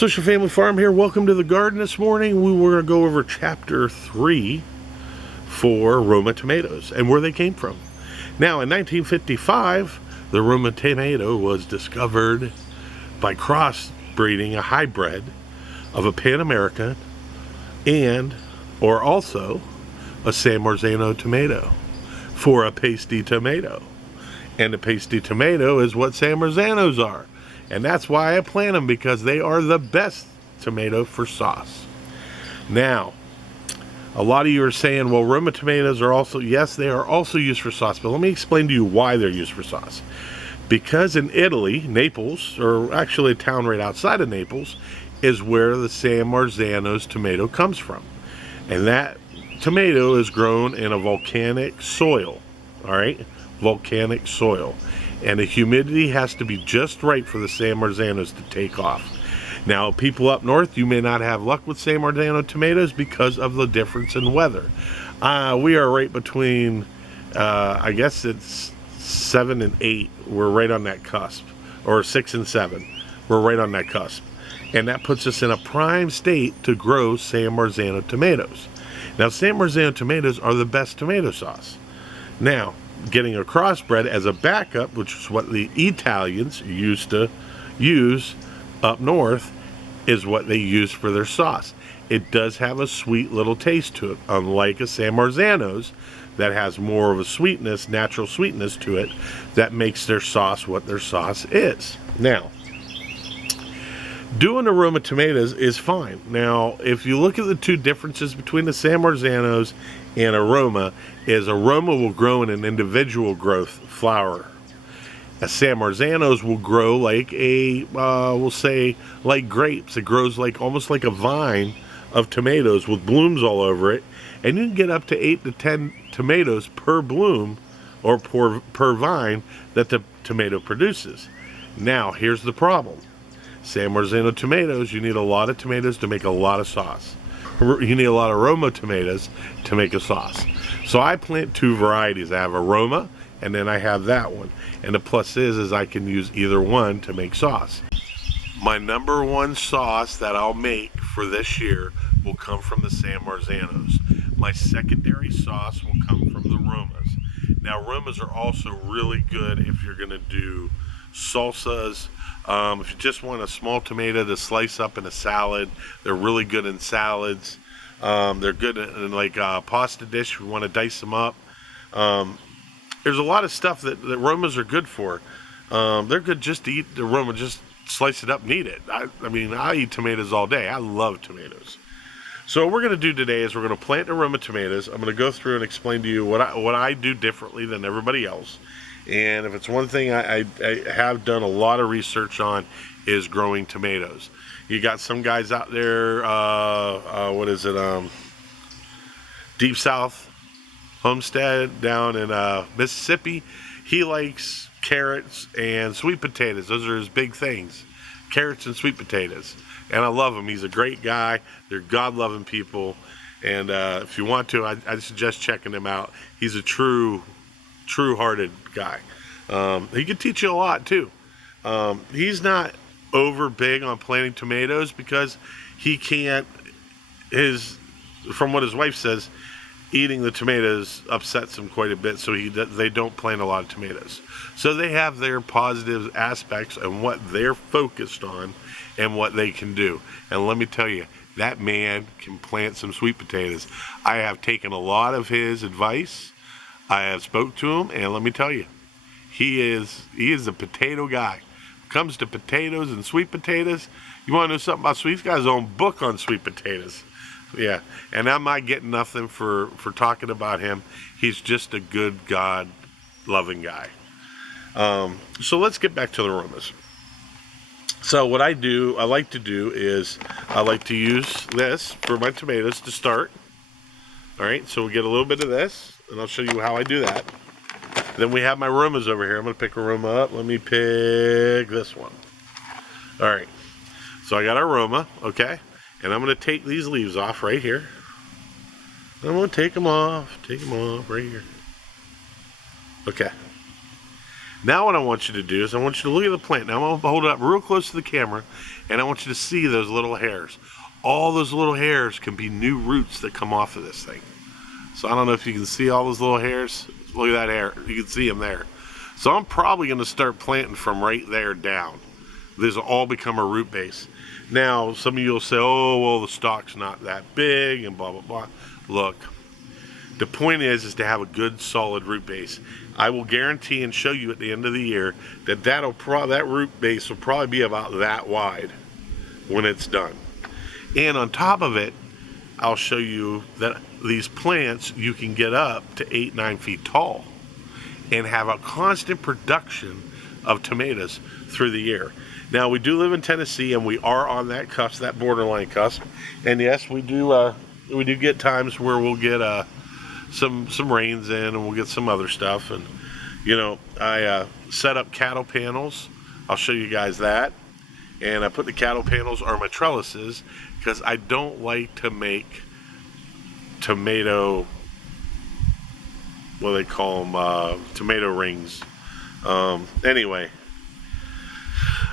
Social Family Farm here. Welcome to the garden this morning. We were going to go over chapter 3 for Roma tomatoes and where they came from. Now, in 1955, the Roma tomato was discovered by crossbreeding a hybrid of a Pan American or also a San Marzano tomato for a pasty tomato. And a pasty tomato is what San Marzanos are. And that's why I plant them, because they are the best tomato for sauce. Now, a lot of you are saying, well, Roma tomatoes are also, yes, they are also used for sauce. But let me explain to you why they're used for sauce. Because in Italy, Naples, or actually a town right outside of Naples, is where the San Marzanos tomato comes from. And that tomato is grown in a volcanic soil, all right? Volcanic soil. And the humidity has to be just right for the San Marzanos to take off. Now, people up north, you may not have luck with San Marzano tomatoes because of the difference in weather. We are right between, I guess it's 7 and 8. We're right on that cusp. Or 6 and 7. We're right on that cusp. And that puts us in a prime state to grow San Marzano tomatoes. Now, San Marzano tomatoes are the best tomato sauce. Now, getting a crossbred as a backup, which is what the Italians used to use up north, is what they use for their sauce. It does have a sweet little taste to it, unlike a San Marzanos that has more of a sweetness, natural sweetness to it, that makes their sauce what their sauce is. Now, doing aroma tomatoes is fine. Now, if you look at the two differences between the San Marzanos and aroma, is aroma will grow in an individual growth flower. A San Marzanos will grow like a, we'll say, like grapes. It grows like almost like a vine of tomatoes with blooms all over it, and you can get up to 8 to 10 tomatoes per bloom or per vine that the tomato produces. Now, here's the problem. San Marzano tomatoes, you need a lot of tomatoes to make a lot of sauce. You need a lot of Roma tomatoes to make a sauce. So I plant two varieties. I have a Roma, and then I have that one. And the plus is I can use either one to make sauce. My number one sauce that I'll make for this year will come from the San Marzanos. My secondary sauce will come from the Romas. Now, Romas are also really good if you're going to do salsas. If you just want a small tomato to slice up in a salad, they're really good in salads. They're good in like a pasta dish if you want to dice them up. There's a lot of stuff that Romas are good for. They're good just to eat the Roma, just slice it up and eat it. I mean, I eat tomatoes all day. I love tomatoes. So what we're going to do today is we're going to plant the Roma tomatoes. I'm going to go through and explain to you what I do differently than everybody else. And if it's one thing I have done a lot of research on, is growing tomatoes. You got some guys out there, Deep South Homestead down in Mississippi. He likes carrots and sweet potatoes. Those are his big things, carrots and sweet potatoes. And I love him. He's a great guy. They're God-loving people. And if you want to, I suggest checking him out. He's a true-hearted guy. He can teach you a lot too. He's not over big on planting tomatoes because he can't, from what his wife says, eating the tomatoes upsets him quite a bit, so they don't plant a lot of tomatoes. So they have their positive aspects and what they're focused on and what they can do. And let me tell you, that man can plant some sweet potatoes. I have taken a lot of his advice. I have spoke to him, and let me tell you, he is a potato guy. When it comes to potatoes and sweet potatoes, you want to know something about sweet? He's got his own book on sweet potatoes. Yeah, and I'm not getting nothing for talking about him. He's just a good, God-loving guy. So let's get back to the Romas. So what I like to do is I like to use this for my tomatoes to start. All right, so we get a little bit of this, and I'll show you how I do that. Then we have my Romas over here. I'm going to pick a Roma up. Let me pick this one. All right, so I got our Roma, okay? And I'm going to take these leaves off right here. I'm going to take them off right here. Okay. Now what I want you to do is I want you to look at the plant. Now I'm going to hold it up real close to the camera, and I want you to see those little hairs. All those little hairs can be new roots that come off of this thing. So I don't know if you can see all those little hairs. Look at that hair. You can see them there. So I'm probably going to start planting from right there down. These will all become a root base. Now, some of you will say, oh, well, the stalk's not that big and blah, blah, blah. Look, the point is to have a good, solid root base. I will guarantee and show you at the end of the year that that root base will probably be about that wide when it's done. And on top of it, I'll show you that these plants you can get up to 8-9 feet tall and have a constant production of tomatoes through the year. Now, we do live in Tennessee, and we are on that cusp, that borderline cusp. And yes, we do get times where we'll get some rains in, and we'll get some other stuff. And you know, I set up cattle panels. I'll show you guys that. And I put the cattle panels on my trellises because I don't like to make tomato, what do they call them, tomato rings. Anyway,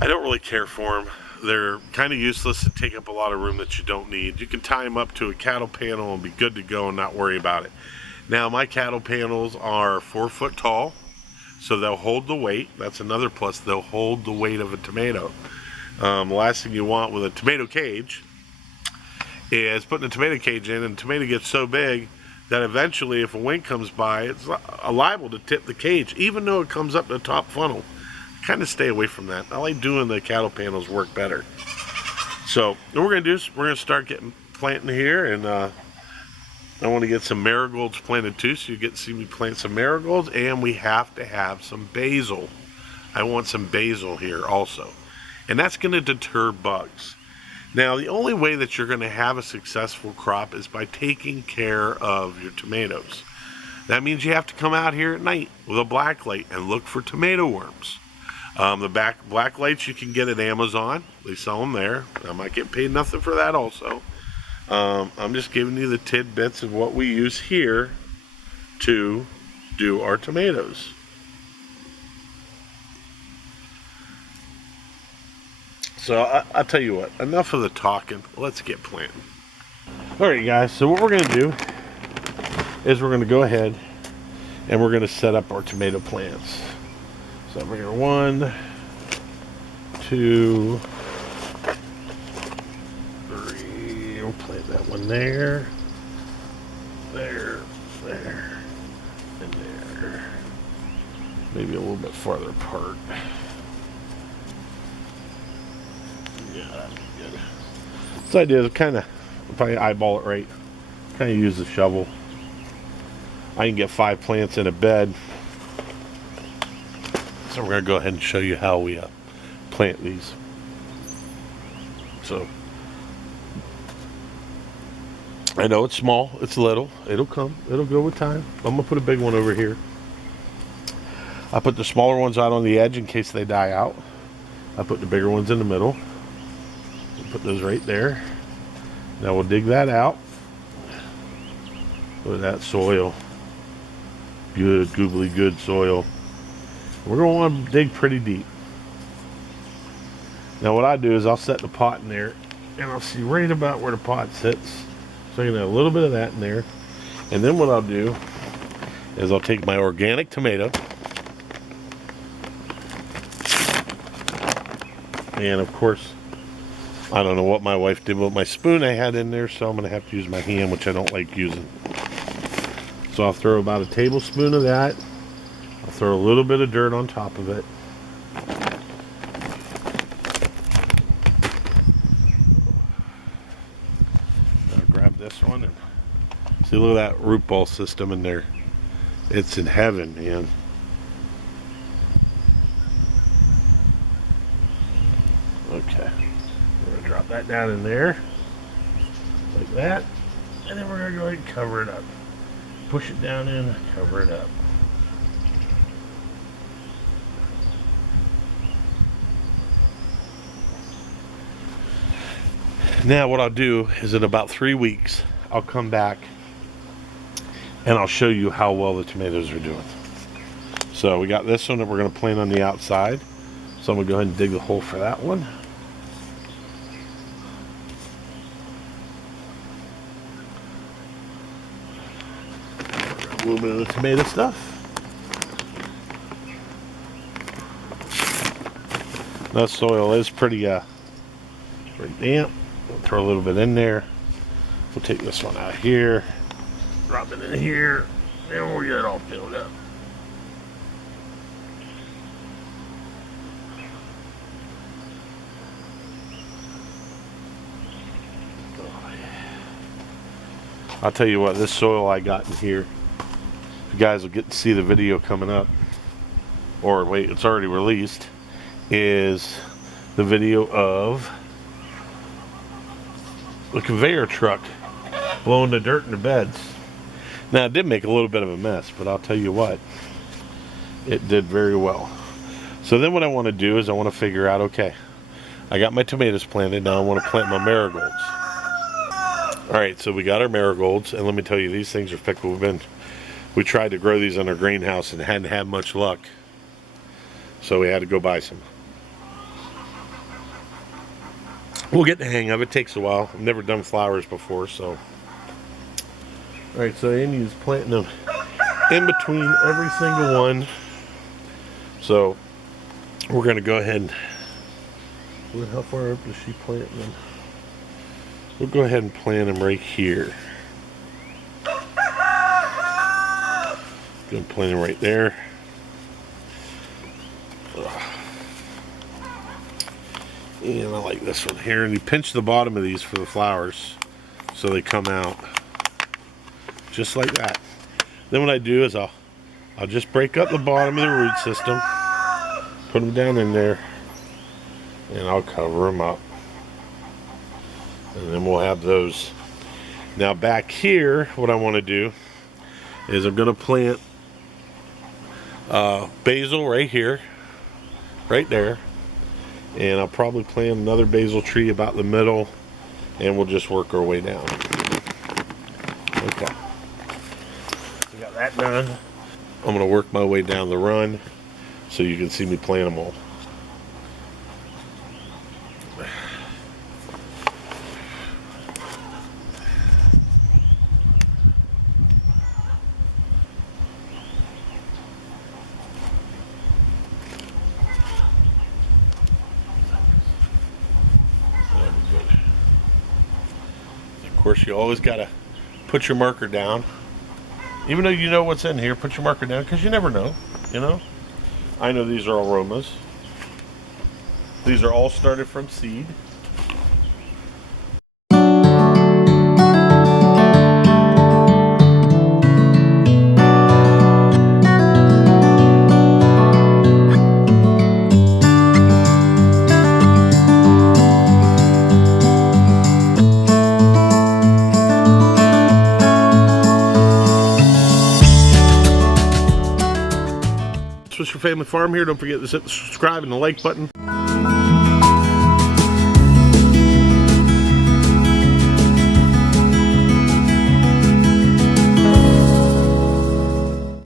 I don't really care for them. They're kind of useless and take up a lot of room that you don't need. You can tie them up to a cattle panel and be good to go and not worry about it. Now, my cattle panels are 4 foot tall, so they'll hold the weight. That's another plus. They'll hold the weight of a tomato. The last thing you want with a tomato cage is putting a tomato cage in, and the tomato gets so big that eventually, if a wind comes by, it's liable to tip the cage, even though it comes up the top funnel. Kind of stay away from that. I like doing the cattle panels work better. So what we're going to do is we're going to start planting here, and I want to get some marigolds planted too, so you get to see me plant some marigolds, and we have to have some basil. I want some basil here also, and that's going to deter bugs. Now, the only way that you're going to have a successful crop is by taking care of your tomatoes. That means you have to come out here at night with a black light and look for tomato worms. The black lights you can get at Amazon. They sell them there. I might get paid nothing for that also. I'm just giving you the tidbits of what we use here to do our tomatoes. So I'll tell you what, enough of the talking. Let's get planting. All right, guys, so what we're going to do is we're going to go ahead and we're going to set up our tomato plants. So over here, 1, 2, 3. We'll plant that one there, there, and there. Maybe a little bit farther apart. Yeah, that'd be good. So I did kind of, if I eyeball it right, kind of use the shovel. I can get 5 plants in a bed. So we're going to go ahead and show you how we plant these. So I know it's small, it's little, it'll come, it'll go with time. I'm going to put a big one over here. I put the smaller ones out on the edge in case they die out. I put the bigger ones in the middle. Put those right there. Now we'll dig that out. Look at that soil. Good, googly good soil. We're going to want to dig pretty deep. Now what I do is I'll set the pot in there, and I'll see right about where the pot sits. So I can have a little bit of that in there. And then what I'll do is I'll take my organic tomato, and of course, I don't know what my wife did with my spoon I had in there, so I'm going to have to use my hand, which I don't like using. So I'll throw about a tablespoon of that. I'll throw a little bit of dirt on top of it. I'll grab this one and see, look at that root ball system in there. It's in heaven, man. Okay. We're going to drop that down in there, like that, and then we're going to go ahead and cover it up. Push it down in, cover it up. Now what I'll do is in about 3 weeks, I'll come back and I'll show you how well the tomatoes are doing. So we got this one that we're going to plant on the outside. So I'm going to go ahead and dig the hole for that one. A little bit of the tomato stuff. That soil is pretty damp. We'll throw a little bit in there. We'll take this one out here, drop it in here, and we'll get it all filled up. I'll tell you what, this soil I got in here, you guys will get to see the video coming up, or wait, it's already released, is the video of the conveyor truck blowing the dirt in the beds. Now it did make a little bit of a mess, but I'll tell you what, it did very well. So then what I want to do is I want to figure out, okay, I got my tomatoes planted, now I want to plant my marigolds. Alright, so we got our marigolds, and let me tell you, these things are fickle. We tried to grow these in our greenhouse and hadn't had much luck, so we had to go buy some. We'll get the hang of it. It takes a while. I've never done flowers before, so. Alright, so Andy's planting them in between every single one. So we're going to go ahead and, how far up does she plant them? We'll go ahead and plant them right here. Gonna plant them right there. And I like this one here. And you pinch the bottom of these for the flowers so they come out just like that. Then what I do is I'll just break up the bottom of the root system, put them down in there, and I'll cover them up. And then we'll have those. Now back here, what I want to do is I'm going to plant basil right here, right there. And I'll probably plant another basil tree about the middle, and we'll just work our way down. Okay. We got that done. I'm going to work my way down the run so you can see me plant them all. Of course, you always got to put your marker down. Even though you know what's in here, put your marker down, because you never know, you know. I know these are all Romas. These are all started from seed. This was your family farm here. Don't forget to hit the subscribe and the like button.